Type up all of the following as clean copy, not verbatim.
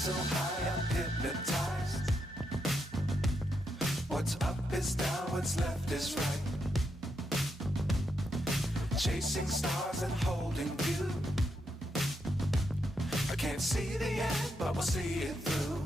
So high, I'm hypnotized. What's up is down, what's left is right. Chasing stars and holding you. I can't see the end, but we'll see it through.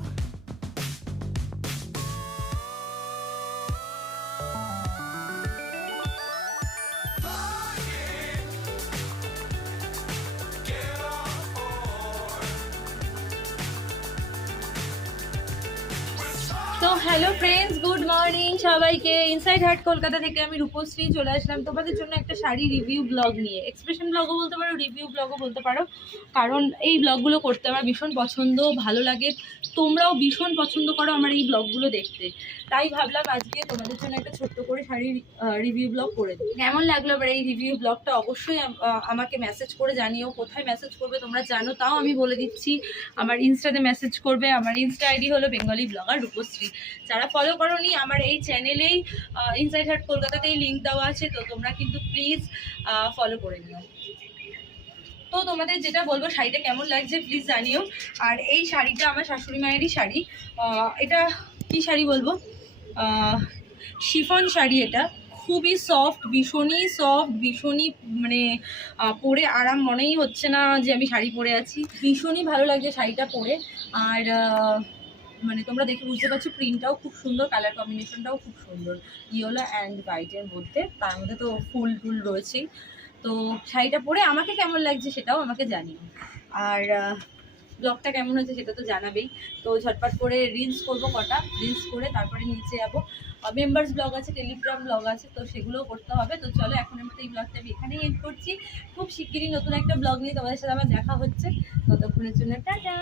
তো hello friends, good morning সবাইকে। Inside heart Kolkata থেকে আমি রূপশ্রী চলে আসলাম তোমাদের জন্য একটা sari review blog নিয়ে। Expression ব্লগও বলতে পারো, রিভিউ ব্লগও বলতে পারো, কারণ এই ব্লগগুলো করতে আমার ভীষণ পছন্দ, ভালো লাগে। তোমরাও ভীষণ পছন্দ করো আমার এই ব্লগগুলো দেখতে, তাই ভাবলাম আজকে তোমাদের জন্য একটা ছোট্ট করে শাড়ির রিভিউ ব্লগ করে দিই। কেমন লাগলো এবার এই রিভিউ ব্লগটা অবশ্যই আমাকে মেসেজ করে জানিও। কোথায় মেসেজ করবে তোমরা জানো, তাও আমি বলে দিচ্ছি। আমার ইনস্টাতে মেসেজ করবে, আমার ইনস্টা আইডি হলো বেঙ্গলি ব্লগার রূপশ্রী। যারা ফলো করোনি, আমার এই চ্যানেলেই ইনসাইড হার্ট কলকাতাতেই লিঙ্ক দেওয়া আছে, তো তোমরা কিন্তু প্লিজ ফলো করে নিও। তো তোমাদের যেটা বলবো, শাড়িটা কেমন লাগছে প্লিজ জানিও। আর এই শাড়িটা আমার শাশুড়ি মায়েরই শাড়ি। এটা কি শাড়ি বলবো, শিফন শাড়ি। এটা খুবই সফট, ভীষণই মানে পরে আরাম মনেই হচ্ছে না যে আমি শাড়ি পরে আছি। ভীষণই ভালো লাগছে শাড়িটা পরে। আর মানে তোমরা দেখে বুঝতে পারছো প্রিন্টটাও খুব সুন্দর, কালার কম্বিনেশনটাও খুব সুন্দর, ইয়েলো অ্যান্ড হোয়াইটের মধ্যে, তার মধ্যে তো ফুল টুল রয়েছেই। তো শাড়িটা পরে আমাকে কেমন লাগছে সেটাও আমাকে জানিও। আর ব্লগটা কেমন হয়েছে সেটা তো জানাবেই। তো ঝটপট করে রিলস করবো, কটা রিলস করে তারপরে নিচে যাবো। মেম্বার্স ব্লগ আছে, টেলিগ্রাম ব্লগ আছে, তো সেগুলোও করতে হবে। তো চলো, এখন মতো এই ব্লগটা আমি এখানেই এন্ড করছি। খুব শিগগিরই নতুন একটা ব্লগ নিয়ে তোমাদের সাথে আমার দেখা হচ্ছে। ততক্ষণের জন্য টাটা।